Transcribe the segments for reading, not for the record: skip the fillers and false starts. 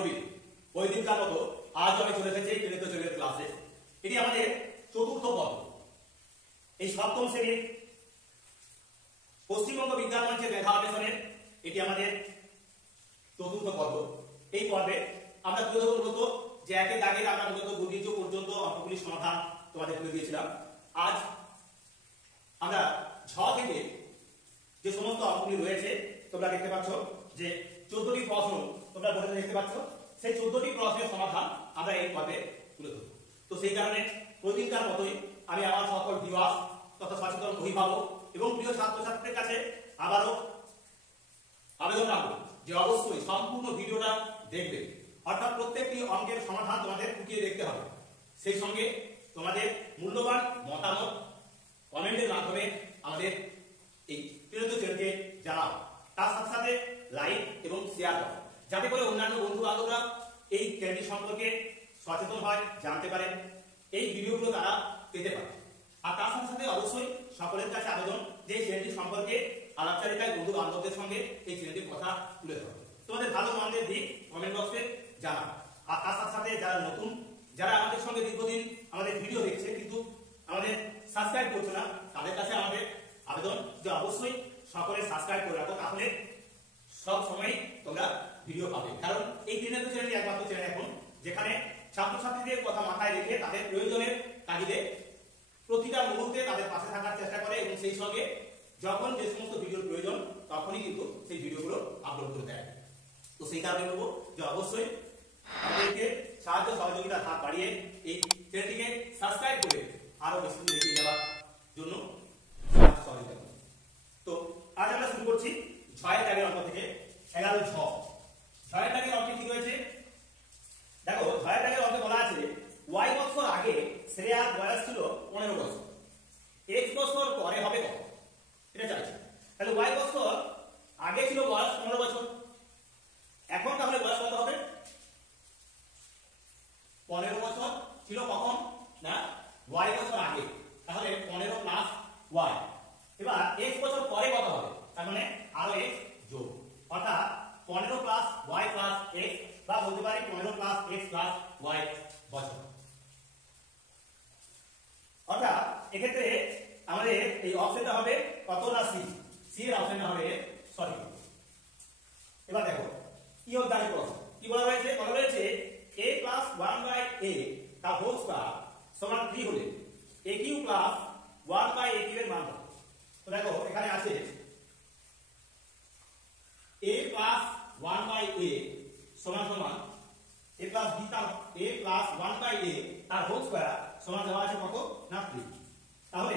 রবি ওই দিনকার মতো আজ আমি চলে এসেছি গণিত চলের ক্লাসে। এটি আমাদের চতুর্থ পর্ব। এই সপ্তম শ্রেণীর পশ্চিমবঙ্গ বিজ্ঞান মঞ্চের মেধা অন্বেষণের এটি আমাদের চতুর্থ পর্ব। এই পর্বে আমরা তুলে ধরব মূলত যে একের দাগের আমরা মূলত গুণিজ পর্যন্ত অঙ্কগুলির সমাধান তোমাদের তুলে দিয়েছিলাম। আজ আমরা ঝ থেকে যে সমস্ত অঙ্কগুলি রয়েছে তোমরা দেখতে পাচ্ছ যে 14টি প্রশ্ন তোমরা বোর্ডে দেখতে পাচ্ছ, সেই 14টি প্রশ্নের সমাধান আমরা এই পর্বে তুলে ধরব। তো সেই কারণে প্রতিদিনকার মতোই আমি আমার সকল ভিউয়ার্স তথা সচেতন অভিভাবক এবং প্রিয় ছাত্রছাত্রীদের কাছে আবারও আবেদন রাখবো যে অবশ্যই সম্পূর্ণ ভিডিওটা দেখবে, অর্থাৎ প্রত্যেকটি অঙ্কের সমাধান তোমাদের খুঁটিয়ে দেখতে হবে। সেই সঙ্গে তোমাদের মূল্যবান মতামত কমেন্টের মাধ্যমে আমাদের এই প্রিয় চ্যানেলকে জানাও। তার সাথে সাথে লাইক এবং শেয়ার করো, যাতে করে অন্যান্য বন্ধু বান্ধবরা এই চ্যানেলটি সম্পর্কে সচেতন হয়, জানতে পারেন, এই ভিডিওগুলো তারা পেতে পারে। আর তার সাথে সাথে অবশ্যই সকলের কাছে আবেদন যে এই চ্যানেলটি সম্পর্কে আলাপচারিতায় বন্ধু বান্ধবদের সঙ্গে এই চ্যানেলটির কথা তুলে ধরো। তোমাদের ভালো মন্দের দিক কমেন্ট বক্সে জানাও। আর তার সাথে সাথে যারা নতুন, যারা আমাদের সঙ্গে দীর্ঘদিন আমাদের ভিডিও দেখছে কিন্তু আমাদের সাবস্ক্রাইব করছে না, তাদের কাছে আমাদের আবেদন যে অবশ্যই সকলে সাবস্ক্রাইব করে রাখো, তাহলে সব সময় তোমরা ভিডিও পাবে। কারণ এই গণিত চ্যানেলটি একমাত্র চ্যানেল এখন যেখানে ছাত্রছাত্রীদের কথা মাথায় রেখে তাদের প্রয়োজনের কাজে প্রতিটা মুহূর্তে তাদের পাশে থাকার চেষ্টা করে এবং সেই সঙ্গে যখন যে সমস্ত ভিডিওর প্রয়োজন তখনই কিন্তু সেই ভিডিওগুলো আপলোড করে দেয়। তো সেই কারণে বলবো যে অবশ্যই আমাদেরকে সাহায্য সহযোগিতার হাত বাড়িয়ে এই চ্যানেলটিকে সাবস্ক্রাইব করে আরো বেশি দূর এগিয়ে যাওয়ার জন্য সহযোগিতা করুন। তো আজ আমরা শুরু করছি 6 দাগের অঙ্ক থেকে 11 ঝ। 6 দাগের অঙ্কে কি রয়েছে দেখো। 6 দাগের অঙ্কে বলা আছে y বছর আগে শ্রেয়ার বয়স ছিল 15 বছর, x বছর পরে হবে কত, এটা চাইছে। তাহলে y বছর আগে ছিল বয়স 15 বছর, এখন তাহলে বয়স কত হবে? 15 বছর ছিল কখন না y বছর আগে, তাহলে 15 প্লাস y। এবার x বছর পরে কত হবে? তার মানে আরো x যোগ, অর্থাৎ 15 প্লাস y প্লাস x, বা বলতে পারি 15 প্লাস x প্লাস y বছর। অর্থাৎ এক্ষেত্রে আমাদের এই অপশনটা হবে কত না সি, সি এর অপশনটা হবে সঠিক। এবার দেখো কি অধ্যায় প্রশ্ন কি বলা হয়েছে, বলা হয়েছে a প্লাস 1/a তার হোল স্কয়ার সমান 3 হলে aq প্লাস 1/aq এর মান কত। তো দেখো এখানে আছে a প্লাস 1/a সমান সমান a প্লাস b তার a প্লাস 1/a তার হোল স্কয়ার সমান দেওয়া আছে কত না 3। তাহলে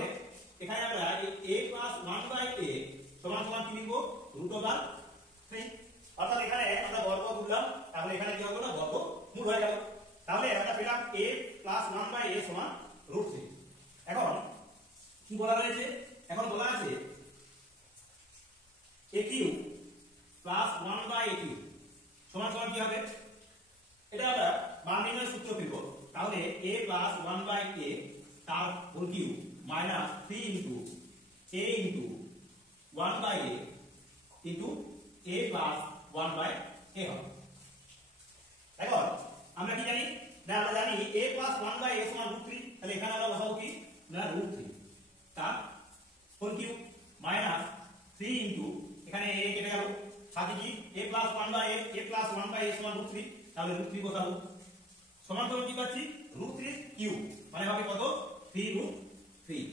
এখানে আমরা এই a প্লাস 1/a সমান সমান কি লিখব? √3। অর্থাৎ এখানে আমরা বর্গ তুললাম, তাহলে এখানে কি হবে না বর্গ মূল হয়ে গেল। তাহলে আমরা পেলাম a প্লাস 1/a সমান √3। এখন কি বলা রয়েছে? এখন বলা আছে aq প্লাস 1/aq সমান সমান কি হবে? এটা আমরা মান নির্ণয়ের সূত্র ফেলব। তাহলে a প্লাস 1/a তার whole cube minus 3 into a into 1/a into a plus 1/a হবে। এখন আমরা কি জানি না, আমরা জানি a প্লাস 1/a সমান √3। তাহলে এখানে আমরা বসাবো কি না √3 তার হোল কিউব মাইনাস 3 ইনটু এখানে a কেটে গেল, সাথে কি a plus 1/a, a plus 1/a সমান √3, তাহলে √3 বসাবো সমান করে কি পাচ্ছি √3 কিউব মানে হবে কত 3√3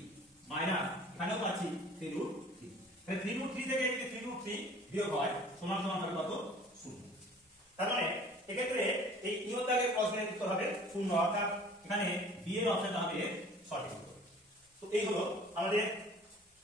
মাইনাস এখানেও পাচ্ছি 3√3। তাহলে 3√3 থেকে যদি 3√3 বিয়োগ হয় সমান সমান হবে কত 0। তার মানে এক্ষেত্রে এই নিয়ম দাগের প্রশ্নের উত্তর হবে 0, অর্থাৎ এখানে বি এর অপশনটা হবে সঠিক উত্তর। তো এই হলো আমাদের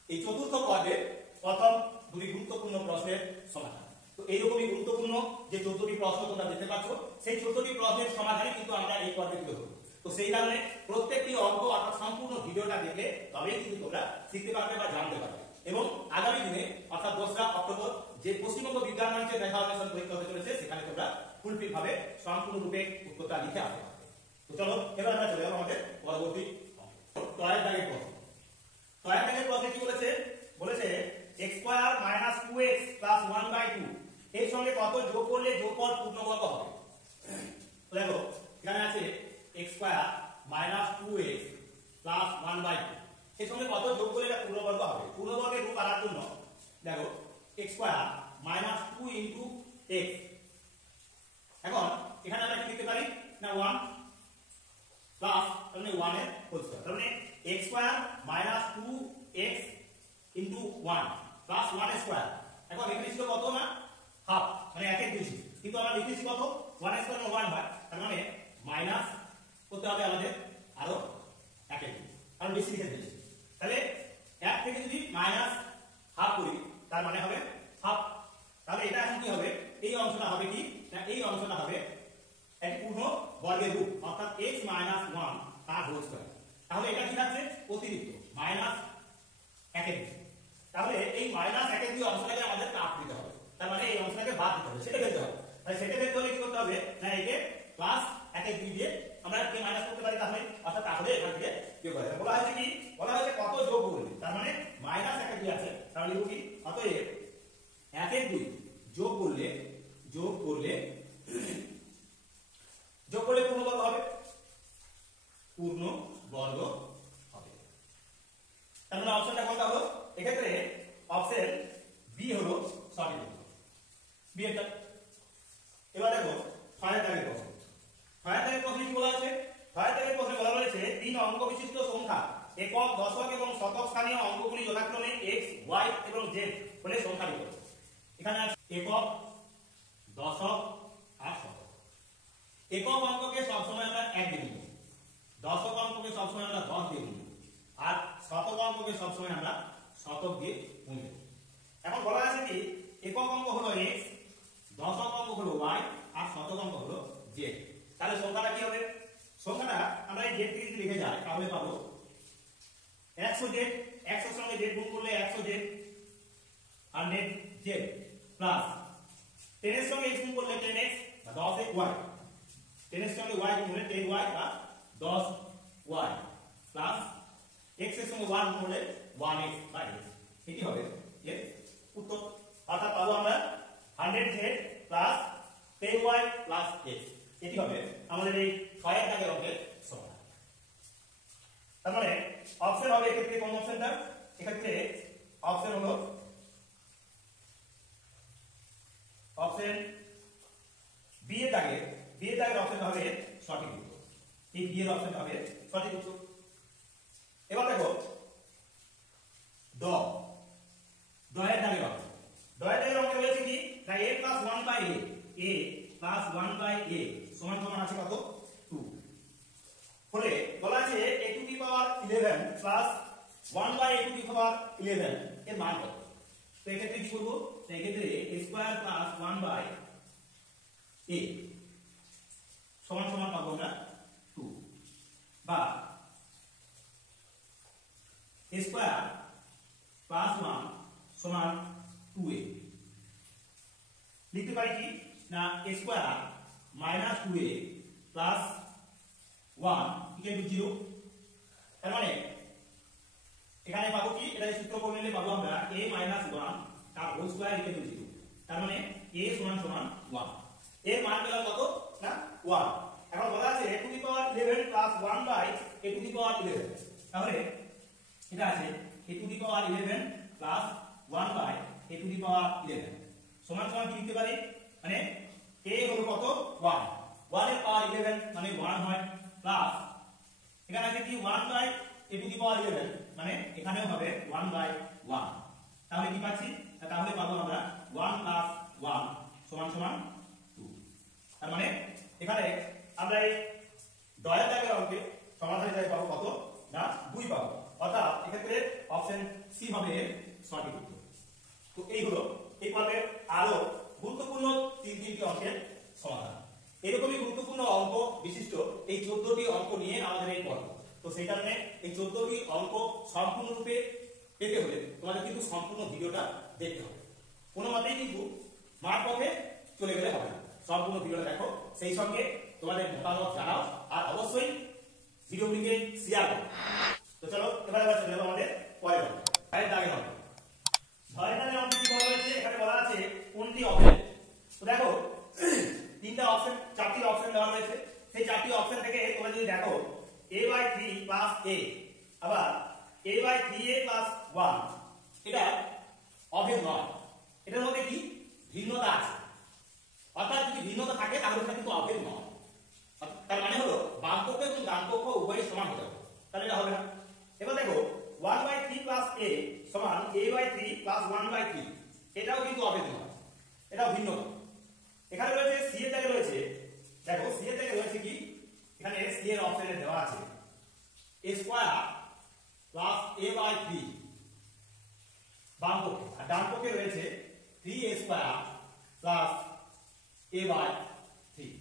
এই চতুর্থ পর্বের প্রথম দুটি গুরুত্বপূর্ণ প্রশ্নের সমাধান। তো এইরকমই গুরুত্বপূর্ণ যে 14টি প্রশ্ন তোমরা দেখতে পাচ্ছ, সেই 14টি প্রশ্নের সমাধানই কিন্তু আমরা এই পর্বে তুলে ধরব। তো সেই কারণে প্রত্যেকটি অঙ্ক অর্থাৎ সম্পূর্ণ ভিডিওটা দেখলে তবেই কিন্তু তোমরা শিখতে পারবে বা জানতে পারবে। এবং আগামী দিনে অর্থাৎ 2রা অক্টোবর যে পশ্চিমবঙ্গ বিজ্ঞান মঞ্চের মেধা অন্বেষণ পরীক্ষা হতে চলেছে, সেখানে তোমরা ফুলফিল ভাবে সম্পূর্ণ রূপে উত্তরটা লিখে আসতে পারবে। তো চলো এবার আমরা চলে যাবো আমাদের পরবর্তী টয়ের দাগের প্রশ্ন। টয়ের দাগের প্রশ্নে কি বলেছে? বলেছে x square minus 2x plus 1/2 এর সঙ্গে কত যোগ করলে যোগফল পূর্ণবর্গ হবে। x square minus 2x plus 1/2 এর সঙ্গে কত যোগ করলে এটা পূর্ণবর্গ হবে? পূর্ণবর্গের রূপ আনার জন্য দেখো x square minus 2 into x, এখন এখানে আমরা কি লিখতে পারি না 1 প্লাস তার মানে 1 এর হোল স্কয়ার, তার মানে x square minus 2x into 1 plus 1 square. এখন এখানে ছিল কত না হাফ, মানে 1 এর বেশি, কিন্তু আমরা লিখেছি কত 1 স্কয়ার মানে 1 হয়, তার মানে মাইনাস করতে হবে আমাদের আরো 1 এর বেশি, কারণ বেশি লিখে দিয়েছি। তাহলে 1 থেকে যদি মাইনাস হাফ করি তার মানে হবে হাফ। তাহলে এটা এখন কি হবে? এই অংশটা হবে কি না এই অংশটা হবে একটি পূর্ণ বর্গের রূপ, অর্থাৎ x মাইনাস 1 তার হোল স্কয়ার। তাহলে এটা কি থাকছে? অতিরিক্ত মাইনাস 1 এর বেশি। তাহলে এই মাইনাস 1 এর দুই অংশটাকে আমাদের কাট দিতে হবে, তার মানে এই অংশটাকে বাদ দিতে হবে, সেটা বের হবে। তাহলে সেটা বের করলে কি করতে হবে না একে প্লাস 1 এর 2 দিয়ে আমরা কি মাইনাস করতে পারি, তাহলে অর্থাৎ তাহলে এখান থেকে বিয়োগ করে বলা হয়েছে কি বলা হয়েছে কত যোগ করলে, তার মানে মাইনাস 1 এর 2 আছে, তাহলে লিখব কি অতএব 1 এর 2 যোগ করলে পূর্ণবর্গ হবে, পূর্ণ বর্গ হবে। তার মানে অপশনটা কোনটা হলো? এক্ষেত্রে অপশন বি হলো সঠিক উত্তর, বি এটা। এবার দেখো 6 দাগের প্রশ্ন। 6 দাগের প্রশ্নে কি বলা আছে? 6 দাগের প্রশ্নে বলা রয়েছে 3 অঙ্ক বিশিষ্ট সংখ্যা একক, দশক এবং শতক স্থানীয় অঙ্কগুলি যথাক্রমে x, y এবং z হলে সংখ্যা লিখো। এখানে আছে একক, দশক আর শতক। একক অঙ্ককে সবসময় আমরা 1 দিয়ে নিব, দশক অঙ্ককে সবসময় আমরা 10 দিয়ে নিব, আর শতক অঙ্ককে সবসময় আমরা শতক দিয়ে গুণ দেব। এখন বলা আছে কি একক অঙ্ক হলো x, দশক অঙ্ক হলো y আর শতক অঙ্ক হলো z। তাহলে সংখ্যাটা কি হবে? সংখ্যাটা আমরা এই z থেকে যদি লিখে যাই তাহলে পাবো 100z, 100 এর সঙ্গে z গুণ করলে 100z আর নেট z প্লাস 10 এর সঙ্গে x গুণ করলে 10x বা 10y, 10 এর সঙ্গে y গুণ করলে 10y বা 10y প্লাস x এর সঙ্গে 1 গুণ করলে 1x বা x। এটি হবে এর উত্তর। অর্থাৎ পাবো আমরা 100z plus 10y plus x। এটি হবে আমাদের এই 6 এর দাগের অঙ্কের সমাধান। তার মানে অপশন হবে এক্ষেত্রে কোন অপশনটা? এক্ষেত্রে অপশন হলো অপশন বি এর দাগের অপশনটা হবে সঠিক উত্তর। এই বি এর অপশনটা হবে সঠিক উত্তর। এবার দেখো ড এর দাগের অপশন। ড এর দাগের অপশন বলেছে কি না a + 1/a, a + 1/a সমান সমান আছে কত 2। ফলে বলা আছে a to the power 11 plus 1/a to the power 11 এর মান কত? তো এক্ষেত্রে কি করব? এক্ষেত্রে a স্কয়ার প্লাস 1/a সমান সমান পাবো আমরা 2, বা a স্কয়ার প্লাস 1 সমান 2a। লিখতে পারি কি না a square minus 2a plus 1 equal to 0। তার মানে এখানে পাবো কি এটা সূত্র করে নিলে পাবো আমরা a মাইনাস 1 তার হোল স্কয়ার ইকুয়াল টু 0। তার মানে a সমান সমান 1, এর মান পেলাম কত না 1। এখন বলা আছে a to the power 11 plus 1/a to the power 11। তাহলে এটা আছে a to the power 11 plus 1/a to the power 11 সমান সমান কি লিখতে পারি মানে a হলো কত 1, 1 এর পাওয়ার 11 মানে 1 হয়, প্লাস এখানে আছে কি 1/a টু দি পাওয়ার 11 মানে এখানেও হবে 1/1। তাহলে কি পাচ্ছি? তাহলে পাবো আমরা 1 প্লাস 1 সমান সমান 2। তার মানে এখানে আমরা এই ডয়ের দাগের অঙ্কে সমাধানে যাই পাবো কত না 2 পাবো। অর্থাৎ এক্ষেত্রে অপশন সি হবে সঠিক উত্তর। তো এই হলো এই পর্বের আরো গুরুত্বপূর্ণ 3টি অঙ্কের সমাধান। এরকমই গুরুত্বপূর্ণ অঙ্ক বিশিষ্ট এই 14টি অঙ্ক নিয়ে আমাদের এই পর্ব। তো সেই কারণে এই 14টি অঙ্ক সম্পূর্ণরূপে পেতে হলে তোমাদের কিন্তু সম্পূর্ণ ভিডিওটা দেখতে হবে। কোনো মতেই কিন্তু মার পথে চলে গেলে হবে না, সম্পূর্ণ ভিডিওটা দেখো, সেই সঙ্গে তোমাদের মতামত জানাও, আর অবশ্যই ভিডিওগুলিকে শেয়ার করো। তো চলো এবার চলে যাবো আমাদের পরের অঙ্ক, এর দাগের অঙ্ক। ধরের দাগের অঙ্ক কি বলা হয়েছে? এখানে বলা আছে কোনটি অপশন। তো দেখো 3টা অপশন 4টি অপশন দেওয়া রয়েছে, সেই চারটি অপশন থেকে তোমরা যদি দেখো a/3 প্লাস a আবার a/3a প্লাস 1 এটা অভেদ নয়, এটার মধ্যে কি ভিন্নতা আছে। অর্থাৎ যদি ভিন্নতা থাকে তাহলে সেটা কিন্তু অভেদ নয়। তার মানে হলো বাম পক্ষ এবং ডান পক্ষ উভয়ই সমান হতে হবে, তাহলে এটা হবে না। এবার দেখো 1/3 প্লাস a সমান a/3 প্লাস 1/3, এটাও কিন্তু অভেদ নয়, এটাও ভিন্নতা। এখানে রয়েছে c এর জায়গায় রয়েছে, দেখো c এর জায়গায় রয়েছে কি, এখানে c এর অপশনে দেওয়া আছে a স্কয়ার প্লাস a/3 বাম পক্ষে, আর ডান পক্ষে রয়েছে 3a স্কয়ার প্লাস a/3।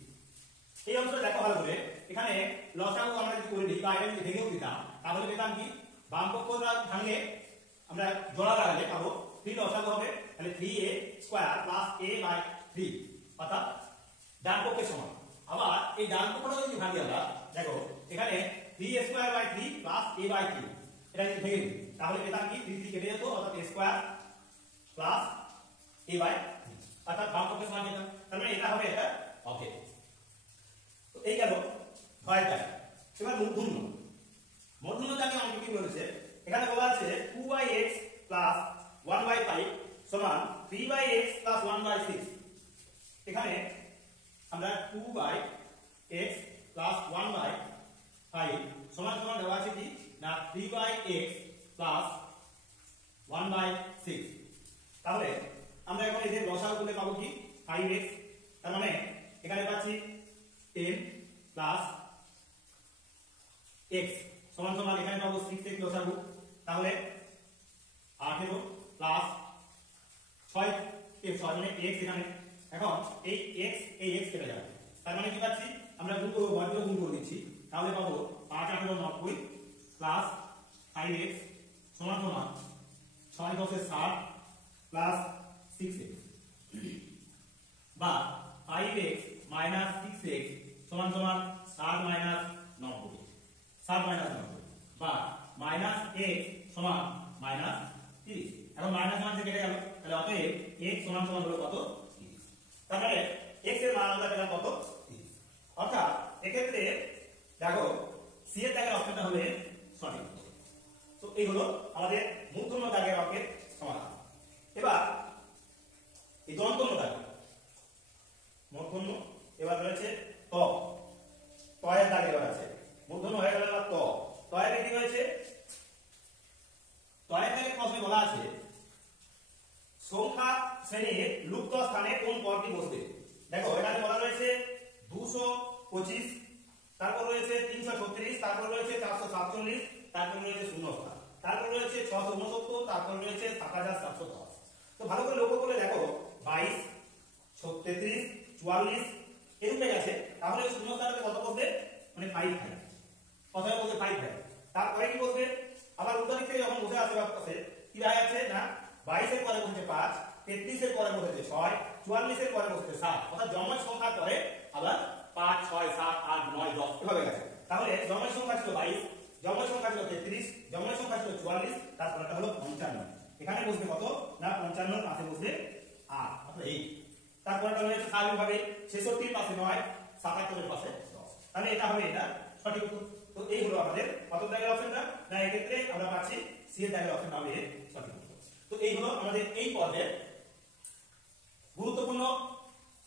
এই অংশটা দেখো ভালো করে, এখানে লসাগু আমরা যদি করে দিই বা এটা যদি ভেঙেও দিতাম তাহলে পেতাম কি, বাম পক্ষটা ভাঙলে আমরা জোড়া লাগালে পাবো 3 লসাগু হবে, তাহলে 3a স্কয়ার প্লাস a/3 অর্থাৎ ডান পক্ষের সমান। আবার এই ডান পক্ষটা যদি ভাঙি আমরা, দেখো এখানে 3a square by 3 plus a/3, এটা যদি ভেঙে দিই তাহলে পেতাম কি 3 3 কেটে যেত, অর্থাৎ a স্কয়ার প্লাস a/3 অর্থাৎ বাম পক্ষের সমান যেটা, তার মানে এটা হবে এটা অভেদ। তো এই গেল ভয়টা। এবার মূর্ধন্য, মূর্ধন্য জাতীয় অঙ্ক কি বলেছে, এখানে বলা আছে 2/x প্লাস 1/5 সমান 3/x প্লাস 1/6। এখানে আমরা 2/x প্লাস 1/5 সমান সমান দেওয়া আছে কি না 3/x প্লাস 1/6। তাহলে আমরা এখন এদের লসাগু করলে পাবো কি 5x, তার মানে এখানে পাচ্ছি 10 প্লাস x সমান সমান এখানে পাবো 6x লসাগু, তাহলে 18 প্লাস 6 মানে x এখানে। এখন এই x এই x কেটে যাবে, তার মানে কি পাচ্ছি আমরা গুণ করব, বর্গমূল গুণ করে দিচ্ছি, তাহলে পাবো 5 18 90 প্লাস 5x সমান সমান 6 10 60 প্লাস 6x বা 5x মাইনাস 6x সমান সমান 60 মাইনাস 90, 60 মাইনাস 90 বা মাইনাস x সমান মাইনাস 30। এখন মাইনাস মান থেকে কেটে গেল, তাহলে অতএব x সমান সমান হলো কত 30। তার মানে x এর মান আমরা পেলাম কত 30। অর্থাৎ এক্ষেত্রে দেখো c এর দাগের অপশনটা হবে সঠিক। তো এই হলো আমাদের মূর্ধন্য দাগের অঙ্কের সমাধান। এবার এই দন্তন্য দাগ, মূর্ধন্য এবার রয়েছে ত, তয়ের দাগ এবার আছে, মূর্ধন্য হয়ে গেল এবার ত, তয়ের কি রয়েছে, তয়ের দাগের প্রশ্নে বলা আছে সংখ্যা শ্রেণীর লুপ্ত স্থানে কোন পদটি বসবে। দেখো এখানে বলা রয়েছে 225, তারপর রয়েছে 336, তারপর রয়েছে 447, তারপর রয়েছে শূন্যস্থান, তারপর রয়েছে 669, তারপর রয়েছে 7710। তো ভালো করে লক্ষ্য করে দেখো 22 33 44 এরকম গেছে, তাহলে শূন্যস্থানে কত বসবে, মানে 5 থাকে, কথায় বলতে 5 থাকে। তারপরে কি বসবে, আবার উল্টো দিক থেকে যখন বসে আসে বা বসে কি দেখা যাচ্ছে না 22 এর পরে বসেছে 5, 33 এর পরে বসেছে 6, 44 এর পরে বসেছে 7, অর্থাৎ জমজ সংখ্যার পরে আবার 5 6 7 8 9 10 এভাবে গেছে। তাহলে জমজ সংখ্যা ছিল 22, জমজ সংখ্যা ছিল 33, জমজ সংখ্যা ছিল 44, তারপরটা হলো 55। এখানে বসবে কত না 55 পাশে বসবে 8, অর্থাৎ 8। তারপরটা রয়েছে স্বাভাবিকভাবে 66 এর পাশে 9, 77 এর পাশে 10, তাহলে এটা হবে এটা সঠিক উত্তর। তো এই হলো আমাদের কত দাগের অপশনটা না, এই ক্ষেত্রে আমরা পাচ্ছি সি এর দাগের অপশন হবে সঠিক উত্তর। তো এই হলো আমাদের এই পর্বের গুরুত্বপূর্ণ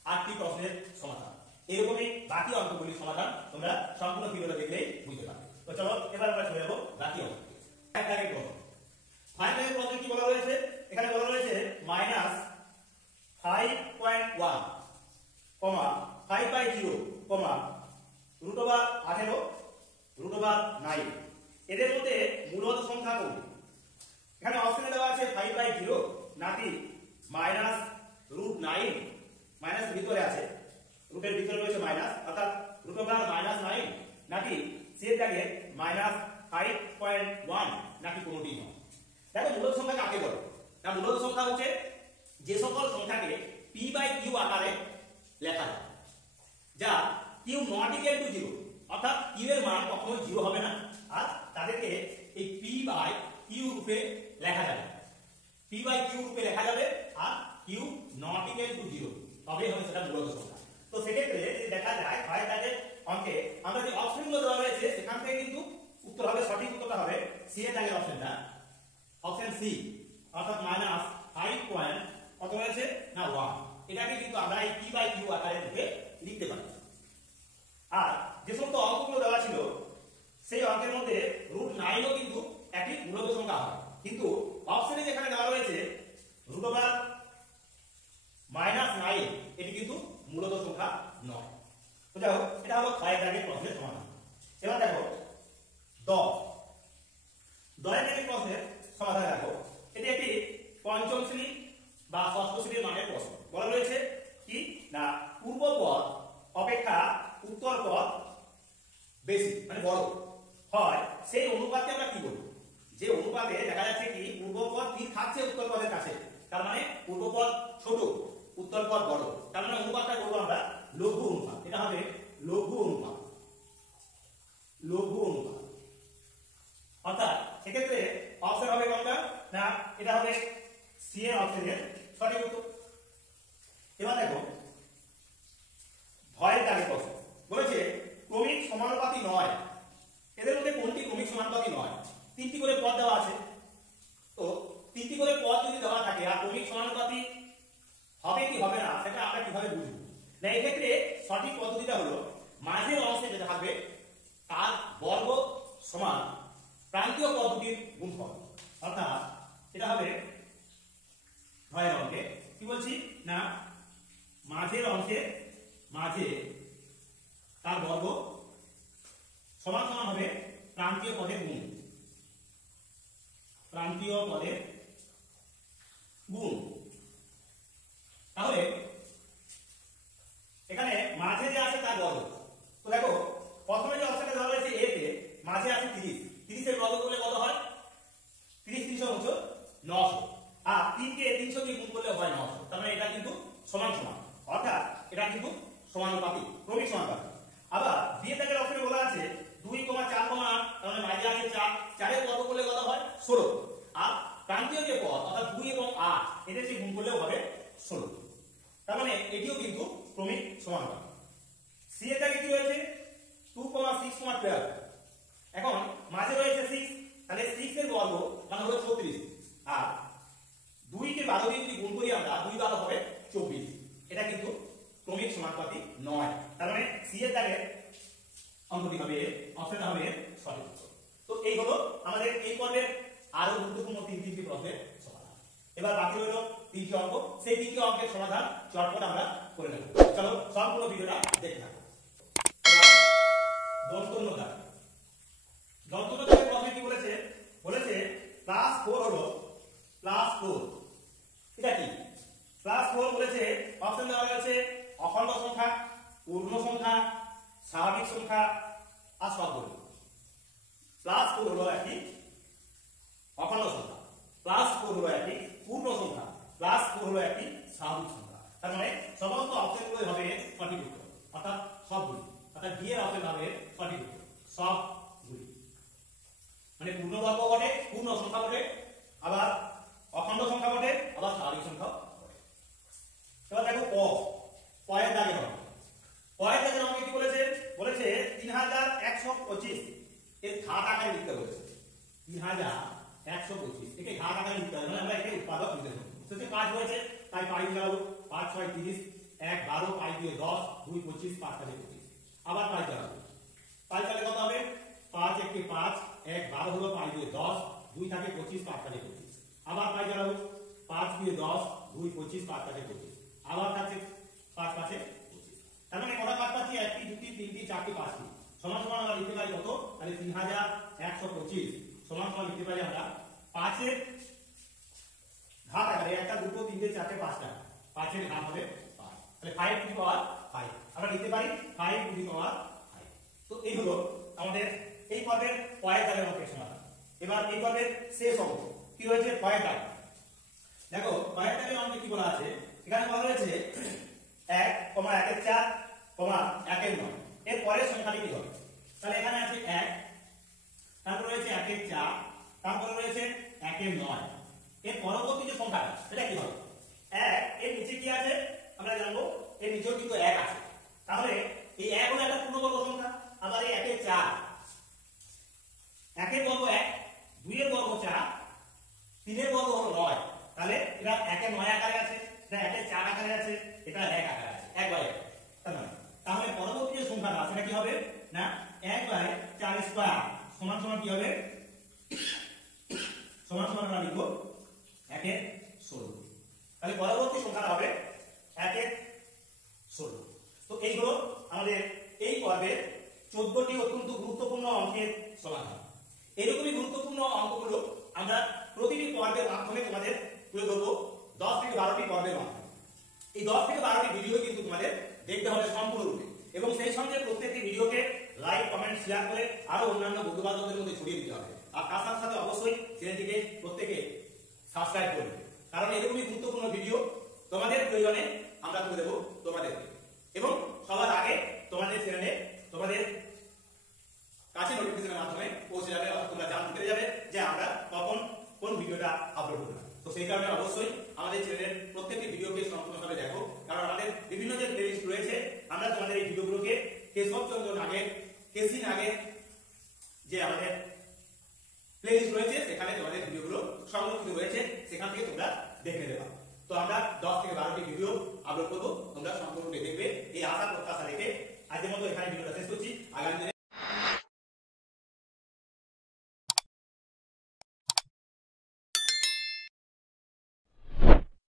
8টি প্রশ্নের সমাধান। এরকমই বাকি অঙ্কগুলির সমাধান তোমরা সম্পূর্ণ ভিডিওটা দেখলেই বুঝতে পারবে। তো চলো এবার আমরা চলে যাবো বাকি অঙ্ক। ফাইভ দাগের প্রশ্ন, ফাইভ দাগের প্রশ্নে কি বলা রয়েছে, এখানে বলা রয়েছে -5.1 5/0 √18 √9 এদের মধ্যে মূলদ সংখ্যা কোনটি। এখানে অপশনে দেওয়া আছে 5/0 নাকি -√9, মাইনাস ভিতরে আছে, রুটের ভিতরে রয়েছে মাইনাস, অর্থাৎ √9 নাকি c এর দাগে -5.1 নাকি কোনটি নয়। দেখো মূলদ সংখ্যা কাকে বলে, না মূলদ সংখ্যা হচ্ছে যে সকল সংখ্যাকে p/q আকারে লেখা যায়, যা q নট ইকুয়াল টু 0, অর্থাৎ q এর মান কখনোই 0 হবে না, আর তাদেরকে এই p/q রূপে লেখা যাবে, p/q রূপে লেখা যাবে, আর q নট ইকুয়াল টু 0 তবে হবে সেটা মূলদ সংখ্যা। তো সেক্ষেত্রে যদি দেখা যায় হয় তাদের অঙ্কে লিখতে পারি। আর যে সমস্ত অঙ্কগুলো দেওয়া ছিল সেই অঙ্কের মধ্যে √9ও কিন্তু একটি মূলত সংখ্যা হয়, কিন্তু অপশনে যেখানে দেওয়া রয়েছে √-9 এটি কিন্তু মূলত সংখ্যা নয়। তো যাই হোক, এটা হলো 6 দাগের প্রশ্নের সমাধান। এবার দেখো 10 দাগের প্রশ্নের সমাধান। দেখো এটি একটি পঞ্চম শ্রেণী বা ষষ্ঠ শ্রেণীর মানের প্রশ্ন। বলা রয়েছে কি না, পূর্ব পদ অপেক্ষা উত্তর পদ বেশি মানে বড় হয় সেই অনুপাতে আমরা কি করব? যে অনুপাতে দেখা যাচ্ছে কি পূর্ব পদ ঠিক থাকছে উত্তর পদের কাছে, তার মানে পূর্ব পদ ছোট উত্তর পদ বড়, তার মানে অনুপাতটা করব আমরা লঘু অনুপাত। এটা হবে লঘু অনুপাত। লঘু অনুপাত অর্থাৎ সেক্ষেত্রে অপশন হবে কোনটা না, এটা হবে সি এর অপশনের সঠিক উত্তর। এবার দেখো 6 দাগের প্রশ্ন বলেছে ক্রমিক সমানুপাতি নয়। এদের মধ্যে কোনটি ক্রমিক সমানুপাতি নয়? 3টি করে পদ দেওয়া আছে। তো 3টি করে পদ যদি দেওয়া থাকে আর ক্রমিক সমানুপাতি হবে কি হবে না সেটা আমরা কিভাবে বুঝব? না, এই ক্ষেত্রে সঠিক পদ্ধতিটা হলো মাঝের অংশে যেটা থাকবে তার বর্গ সমান প্রান্তীয় পদ দুটির গুণফল। অর্থাৎ এটা হবে 6 অঙ্কে কি বলছি না, মাঝের অংশে মাঝে তার বর্গ সমান সমান হবে প্রান্তীয় পদের গুণ। প্রান্তীয় পদের গুণ। তাহলে এখানে মাঝে যে আছে তার বর্গ। তো দেখো প্রথমে যে অপশনটা দেওয়া হয়েছে এ তে মাঝে আছে 30, 30 এর বর্গ করলে কত হয়? 30 300 900, আর 3 কে 300 দিয়ে গুণ করলে হয় 900। তার মানে এটা কিন্তু সমান সমান, অর্থাৎ এটা কিন্তু সমানুপাতিক, ক্রমিক সমানুপাতিক। আবার বি দাগের অপশনে বলা আছে 2, 4, 8, তার মানে মাঝে আছে 4, 4 এর বর্গ করলে কত হয়? 16, আর প্রান্তীয় যে পদ অর্থাৎ 2 এবং 8 এদের যে গুণ করলেও হবে 16। তার মানে এটিও কিন্তু ক্রমিক সমানুপাতিক। সি এর দাগে কি রয়েছে 2, 6, 12। এখন মাঝে রয়েছে 6, তাহলে 6 এর বর্গ মানে হলো 36, আর 2 কে 12 দিয়ে যদি গুণ করি আমরা 2 12 হবে 24। এটা কিন্তু ক্রমিক সমানুপাতিক নয়। তার মানে সি এর দাগে অঙ্কটি হবে অপশনটা হবে সঠিক উত্তর। তো এই হলো আমাদের এই পর্বের আরো গুরুত্বপূর্ণ 3টি প্রশ্নের সমাধান। এবার বাকি রইল 3টি অঙ্ক, সেই 3টি অঙ্কের সমাধান চটপট আমরা করে নেব। চলো সম্পূর্ণ ভিডিওটা দেখতে থাকো। দন্তন্য দাগ। দন্তন্য দাগের প্রশ্নে কি বলেছে? বলেছে +4 হলো +4। এটা কি +4? বলেছে অপশন দেওয়া রয়েছে অখণ্ড সংখ্যা, পূর্ণ সংখ্যা, স্বাভাবিক সংখ্যা আর সহগুণ। +4 হলো একটি অখণ্ড সংখ্যা, +4 হলো একটি পূর্ণ সংখ্যা, +4 হলো একটি স্বাভাবিক সংখ্যা। তার মানে সমস্ত অপশনগুলো হবে সঠিক উত্তর, অর্থাৎ সবগুলি। অর্থাৎ ডি এর অপশন হবে সঠিক উত্তর, সবগুলি। মানে পূর্ণবর্গ বটে, পূর্ণ সংখ্যা বটে, আবার অখণ্ড সংখ্যা বটে, আবার স্বাভাবিক সংখ্যা বটে। এবার দেখো পয়ের দাগে হবে। পয়ের দাগের অঙ্কে কি বলেছে? বলেছে 3125 এর ঘাত আকারে লিখতে বলেছে। 3125 একে ঘাত আকারে লিখতে হবে, মানে আমরা একে উৎপাদক লিখতে হবে। সেটা কাজ হয়েছে তাই পাই চালাবো। 5 6 30, 1 12, পাই দিয়ে 10, 2 25, 5 5 25। আবার পাই চালাবো। পাই চালে কত হবে? 5 1 5, 1 12 হলো, পাই দিয়ে 10, 2 থাকে 25, 5 5 25। আবার পাই চালাবো। 5 দিয়ে 10, 2 25, 5 5 25। আবার থাকছে 5 5 25। তার মানে কটা কাজ পাচ্ছি? 1টি 2টি 3টি 4টি 5টি। সমান সমান আমরা লিখতে পারি কত? তাহলে 3125 সমান সমান লিখতে পারি আমরা 5 এর ঘাত আকারে 1টা 2টো 3টে 4টে 5টা। 5 এর ঘাত হবে 5, তাহলে 5 টু দি পাওয়ার 5 আমরা লিখতে পারি 5 টু দি পাওয়ার 5। তো এই হলো আমাদের এই পর্বের পয়ের দাগের অঙ্কের সমাধান। এবার এই পর্বের শেষ অঙ্ক কি রয়েছে? পয়ের দাগ। দেখো পয়ের দাগের অঙ্কে কি বলা আছে? এখানে বলা রয়েছে 1, 1 এর 4, 1 এর 9 এর পরের সংখ্যাটি কি হবে? তাহলে এখানে আছে 1, তারপর রয়েছে 1 এর 4, তারপর রয়েছে 1 এর 9। এর পরবর্তী যে সংখ্যাটা সেটা কি হবে? 1 এর নিচে কি আছে আমরা জানবো, এর নিচেও কিন্তু 1 আছে। তাহলে এই 1 হলো একটা পূর্ণবর্গ সংখ্যা। আবার এই 1 এর 4, 1 এর বর্গ 1, 2 এর বর্গ 4, 3 এর বর্গ হলো 9। তাহলে এটা 1 এর 9 আকারে আছে, এটা 1 এর 4 আকারে আছে, এটা 1 আকারে আছে, 1/1। তাহলে না 1/4 স্কয়ার সমান সমান কি হবে সমান সমান আমরা লিখব 1/16। তাহলে পরবর্তী সংখ্যাটা হবে 1/16। তো এই হলো আমাদের এই পর্বের 14টি অত্যন্ত গুরুত্বপূর্ণ অঙ্কের সমাধান। এইরকমই গুরুত্বপূর্ণ অঙ্কগুলো আমরা প্রতিটি পর্বের মাধ্যমে তোমাদের তুলে ধরবো 10 থেকে 12টি পর্বের মাধ্যমে। এই 10 থেকে 12টি ভিডিও কিন্তু তোমাদের দেখতে হবে সম্পূর্ণরূপে এবং সেই সঙ্গে প্রত্যেকটি ভিডিওকে লাইক কমেন্ট শেয়ার করে আরো অন্যান্য বন্ধু বান্ধবদের মধ্যে ছড়িয়ে দিতে হবে। আর তার সাথে সাথে অবশ্যই চ্যানেলটিকে প্রত্যেকে সাবস্ক্রাইব করবে, কারণ এরকমই গুরুত্বপূর্ণ ভিডিও তোমাদের প্রয়োজনে আমরা তুলে দেবো তোমাদেরকে। এবং সবার আগে তোমাদের চ্যানেলে তোমাদের কাছে নোটিফিকেশনের মাধ্যমে পৌঁছে যাবে, অর্থাৎ তোমরা জানতে পেরে যাবে যে আমরা কখন কোন ভিডিওটা আপলোড করব। তো সেই কারণে অবশ্যই আমাদের চ্যানেলের প্রত্যেকটি ভিডিওকে সম্পূর্ণভাবে দেখো, কারণ আমাদের বিভিন্ন যে প্লেলিস্ট রয়েছে আমরা তোমাদের এই ভিডিওগুলোকে কেশবচন্দ্র নাগের কেসি নাগের যে আমাদের প্লেলিস্ট রয়েছে সেখানে তোমাদের ভিডিওগুলো সংরক্ষিত রয়েছে, সেখান থেকে তোমরা দেখে নিতে পারো। তো আমরা 10 থেকে 12টি ভিডিও আপলোড করবো, তোমরা সম্পূর্ণ দেখবে এই আশা